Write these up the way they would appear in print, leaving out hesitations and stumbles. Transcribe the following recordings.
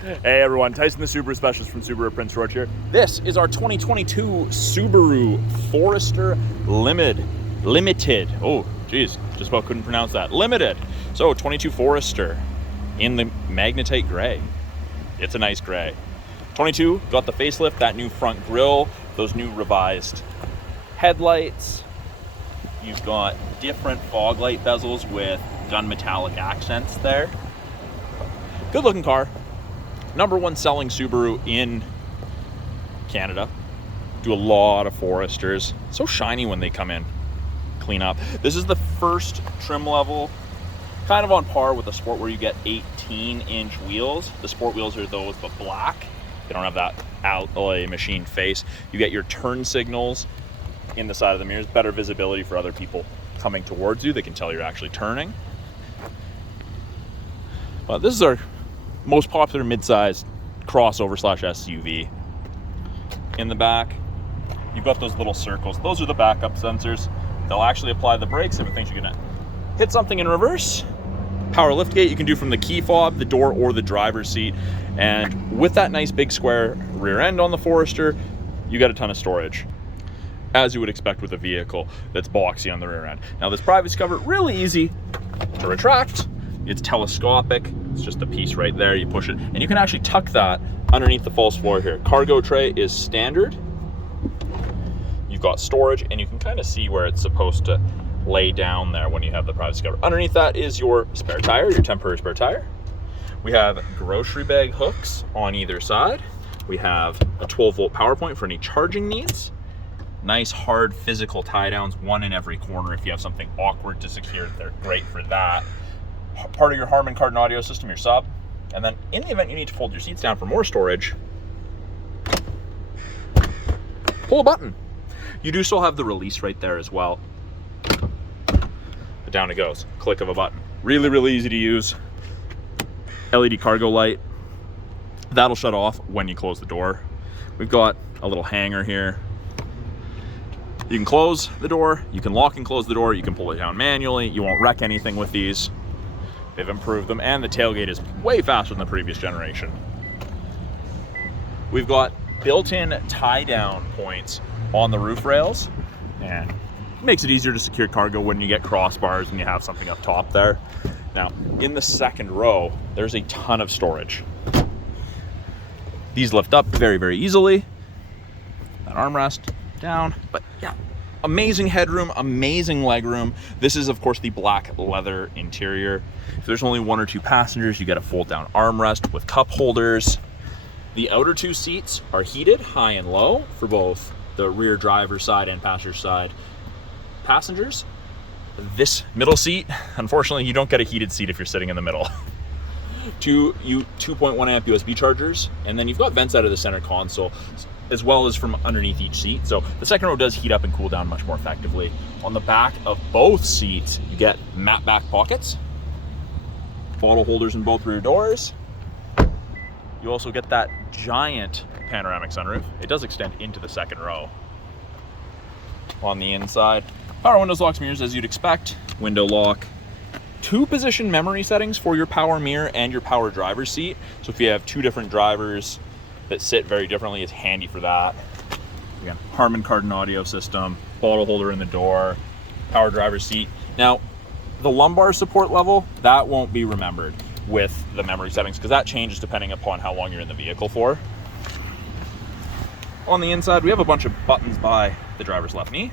Hey everyone, Tyson the Subaru Specialist from Subaru Prince George here. This is our 2022 Subaru Forester Limited. Oh, geez, just about couldn't pronounce that. Limited. So 22 Forester in the magnetite gray. It's a nice gray. 22 got the facelift, that new front grille, those new revised headlights. You've got different fog light bezels with gunmetallic accents there. Good looking car. Number one selling Subaru in Canada. Do a lot of Foresters. So shiny when they come in. Clean up. This is the first trim level, kind of on par with the Sport, where you get 18-inch wheels. The Sport wheels are those, but black. They don't have that alloy machine face. You get your turn signals in the side of the mirrors. Better visibility for other people coming towards you. They can tell you're actually turning. But this is our most popular mid-sized crossover / SUV. In the back, you've got those little circles. Those are the backup sensors. They'll actually apply the brakes if it thinks you're gonna hit something in reverse. Power liftgate you can do from the key fob, the door, or the driver's seat. And with that nice big square rear end on the Forester, you get a ton of storage, as you would expect with a vehicle that's boxy on the rear end. Now this privacy cover, really easy to retract. It's telescopic. It's just a piece right there. You push it, and you can actually tuck that underneath the false floor here. Cargo tray is standard. You've got storage, and you can kind of see where it's supposed to lay down there when you have the privacy cover. Underneath that is your spare tire, your temporary spare tire. We have grocery bag hooks on either side. We have a 12-volt power point for any charging needs. Nice hard physical tie downs, one in every corner if you have something awkward to secure. They're great for that. Part of your Harman Kardon audio system, your sub. And then in the event you need to fold your seats down for more storage, pull a button. You do still have the release right there as well. But down it goes, click of a button. Really, really easy to use. LED cargo light. That'll shut off when you close the door. We've got a little hanger here. You can close the door, you can lock and close the door, you can pull it down manually. You won't wreck anything with these. They've improved them, and the tailgate is way faster than the previous generation. We've got built-in tie-down points on the roof rails, and it makes it easier to secure cargo when you get crossbars and you have something up top there. Now, in the second row, there's a ton of storage. These lift up very, very easily. That armrest down, but yeah. Amazing headroom, amazing legroom. This is, of course, the black leather interior. If there's only one or two passengers, you get a fold-down armrest with cup holders. The outer two seats are heated, high and low, for both the rear driver's side and passenger side passengers. This middle seat, unfortunately, you don't get a heated seat if you're sitting in the middle. 2.1 amp USB chargers, and then you've got vents out of the center console, as well as from underneath each seat. So the second row does heat up and cool down much more effectively. On the back of both seats, you get matte back pockets, bottle holders in both rear doors. You also get that giant panoramic sunroof. It does extend into the second row. On the inside, power windows, locks, mirrors, as you'd expect. Window lock. 2-position memory settings for your power mirror and your power driver's seat. So if you have two different drivers that sit very differently, it's handy for that. Again, Harman Kardon audio system, bottle holder in the door, power driver's seat. Now, the lumbar support level, that won't be remembered with the memory settings because that changes depending upon how long you're in the vehicle for. On the inside, we have a bunch of buttons by the driver's left knee.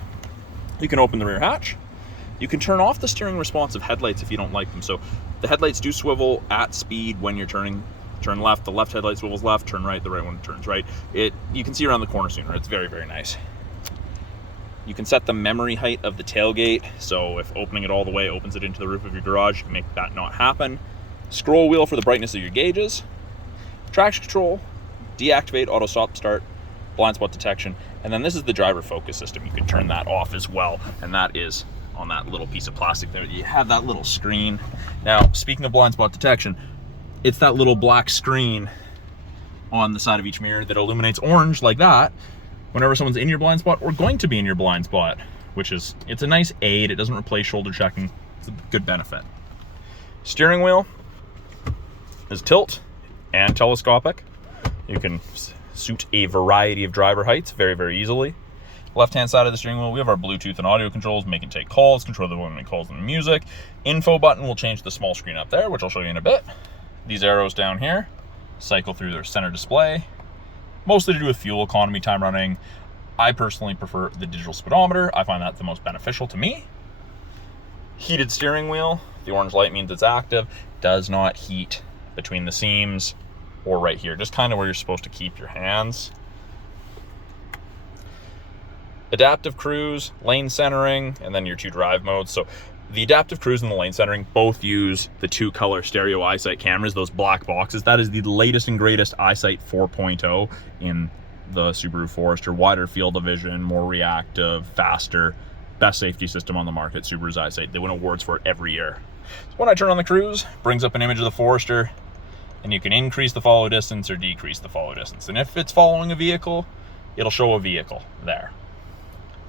You can open the rear hatch. You can turn off the steering responsive headlights if you don't like them. So the headlights do swivel at speed when you're turning. Turn left, the left headlight swivels left, turn right, the right one turns right. You can see around the corner sooner. It's very, very nice. You can set the memory height of the tailgate. So if opening it all the way opens it into the roof of your garage, you can make that not happen. Scroll wheel for the brightness of your gauges. Traction control, deactivate auto stop start, blind spot detection. And then this is the driver focus system. You can turn that off as well. And that is on that little piece of plastic there. You have that little screen. Now, speaking of blind spot detection, it's that little black screen on the side of each mirror that illuminates orange like that whenever someone's in your blind spot or going to be in your blind spot, which is, it's a nice aid. It doesn't replace shoulder checking. It's a good benefit. Steering wheel is tilt. and telescopic. You can suit a variety of driver heights very, very easily. Left-hand side of the steering wheel, we have our Bluetooth and audio controls, make and take calls, control the volume and calls and music. Info button will change the small screen up there, which I'll show you in a bit. These arrows down here cycle through their center display, mostly to do with fuel economy, time running. I personally prefer the digital speedometer. I find that the most beneficial to me. Heated steering wheel. The orange light means it's active. Does not heat between the seams or right here, just kind of where you're supposed to keep your hands. Adaptive cruise, lane centering, and then your 2 drive modes. So the adaptive cruise and the lane centering both use the 2 color stereo EyeSight cameras, those black boxes. That is the latest and greatest EyeSight 4.0 in the Subaru Forester. Wider field of vision, more reactive, faster, best safety system on the market, Subaru's EyeSight. They win awards for it every year. So when I turn on the cruise, brings up an image of the Forester, and you can increase the follow distance or decrease the follow distance. And if it's following a vehicle, it'll show a vehicle there.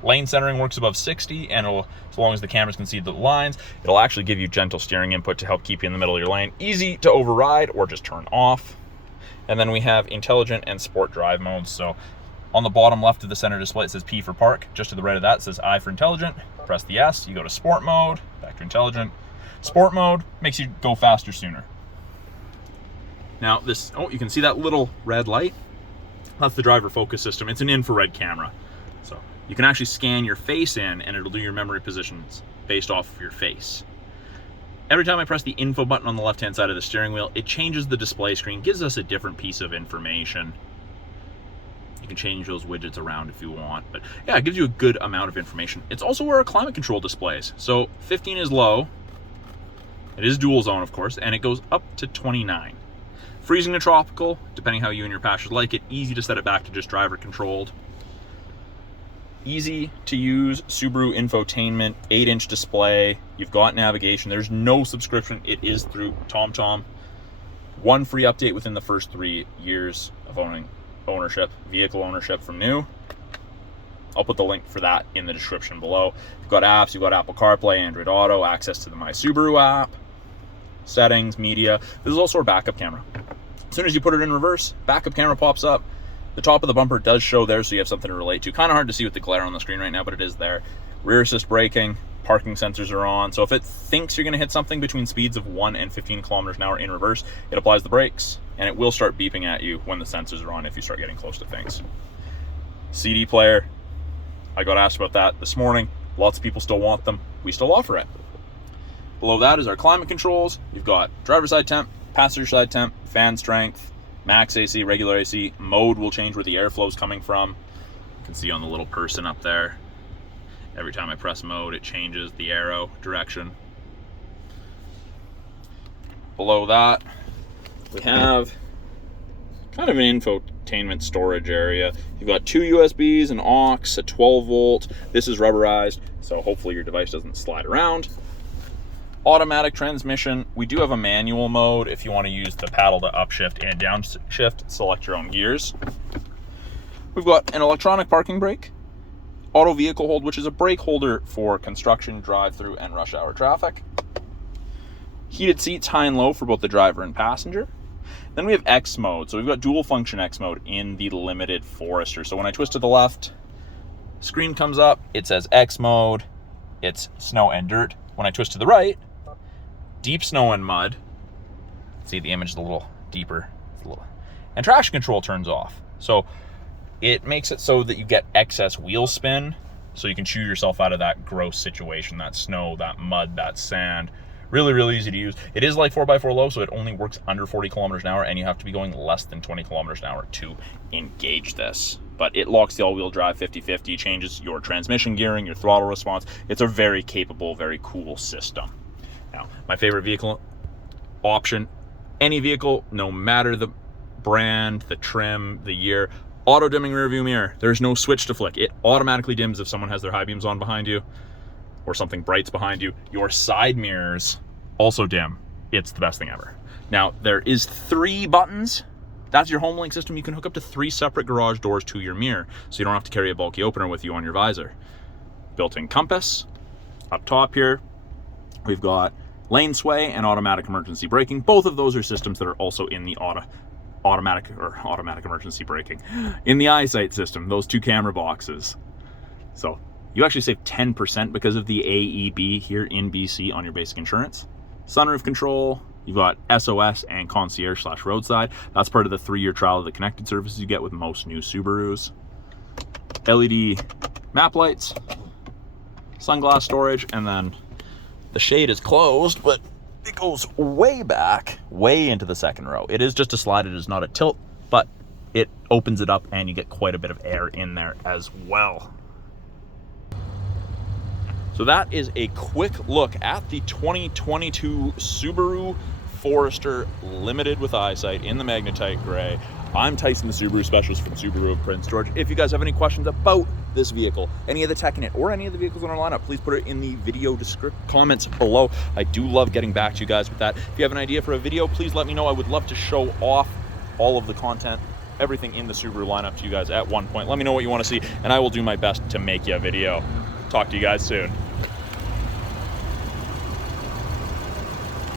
Lane centering works above 60, and as long as the cameras can see the lines, it'll actually give you gentle steering input to help keep you in the middle of your lane. Easy to override or just turn off. And then we have intelligent and sport drive modes. So on the bottom left of the center display, it says P for park. Just to the right of that, it says I for intelligent. Press the S, you go to sport mode, back to intelligent. Sport mode makes you go faster sooner. Now this, you can see that little red light? That's the driver focus system. It's an infrared camera. So you can actually scan your face in and it'll do your memory positions based off of your face. Every time I press the info button on the left-hand side of the steering wheel, it changes the display screen, gives us a different piece of information. You can change those widgets around if you want, but yeah, it gives you a good amount of information. It's also where our climate control displays. So 15 is low. It is dual zone, of course, and it goes up to 29. Freezing to tropical, depending how you and your passengers like it. Easy to set it back to just driver controlled. Easy to use Subaru Infotainment, 8-inch display. You've got navigation. There's no subscription. It is through TomTom. 1 free update within the first 3 years of ownership, vehicle ownership from new. I'll put the link for that in the description below. You've got apps. You've got Apple CarPlay, Android Auto, access to the My Subaru app, settings, media. This is also a backup camera. As soon as you put it in reverse, backup camera pops up. The top of the bumper does show there, so you have something to relate to. Kind of hard to see with the glare on the screen right now, but it is there. Rear assist braking, parking sensors are on. So if it thinks you're gonna hit something between speeds of 1 and 15 kilometers an hour in reverse, it applies the brakes, and it will start beeping at you when the sensors are on if you start getting close to things. CD player, I got asked about that this morning. Lots of people still want them. We still offer it. Below that is our climate controls. You've got driver's side temp, passenger side temp, fan strength, max AC, regular AC. Mode will change where the airflow is coming from. You can see on the little person up there. Every time I press mode, it changes the arrow direction. Below that, we have kind of an infotainment storage area. You've got 2 USBs, an aux, a 12 volt. This is rubberized, so hopefully your device doesn't slide around. Automatic transmission. We do have a manual mode if you want to use the paddle to upshift and downshift, select your own gears. We've got an electronic parking brake, auto vehicle hold, which is a brake holder for construction, drive-through, and rush hour traffic. Heated seats, high and low for both the driver and passenger. Then we have X mode. So we've got dual function X mode in the limited Forester. So when I twist to the left, screen comes up, it says X mode, it's snow and dirt. When I twist to the right, deep snow and mud. See, the image is a little deeper. And traction control turns off. So it makes it so that you get excess wheel spin, so you can chew yourself out of that gross situation, that snow, that mud, that sand. Really, really easy to use. It is like 4x4 low, so it only works under 40 kilometers an hour, and you have to be going less than 20 kilometers an hour to engage this. But it locks the all-wheel drive 50-50, changes your transmission gearing, your throttle response. It's a very capable, very cool system. Now, my favorite vehicle option, any vehicle, no matter the brand, the trim, the year, auto dimming rear view mirror. There's no switch to flick. It automatically dims if someone has their high beams on behind you or something bright's behind you. Your side mirrors also dim. It's the best thing ever. Now, there is 3 buttons. That's your Homelink system. You can hook up to 3 separate garage doors to your mirror, so you don't have to carry a bulky opener with you on your visor. Built-in compass. Up top here, we've got lane sway and automatic emergency braking. Both of those are systems that are also in the automatic emergency braking. In the eyesight system, those 2 camera boxes. So you actually save 10% because of the AEB here in BC on your basic insurance. Sunroof control, you've got SOS and concierge/roadside. That's part of the 3-year trial of the connected services you get with most new Subarus. LED map lights, sunglass storage, and then the shade is closed, but it goes way back, way into the second row. It is just a slide, it is not a tilt, but it opens it up and you get quite a bit of air in there as well. So that is a quick look at the 2022 Subaru Forester Limited with eyesight in the magnetite gray. I'm Tyson, the Subaru specialist from Subaru of Prince George. If you guys have any questions about this vehicle, any of the tech in it, or any of the vehicles on our lineup, please put it in the video comments below. I do love getting back to you guys with that. If you have an idea for a video, please let me know. I would love to show off all of the content, everything in the Subaru lineup to you guys at one point. Let me know what you want to see, and I will do my best to make you a video. Talk to you guys soon.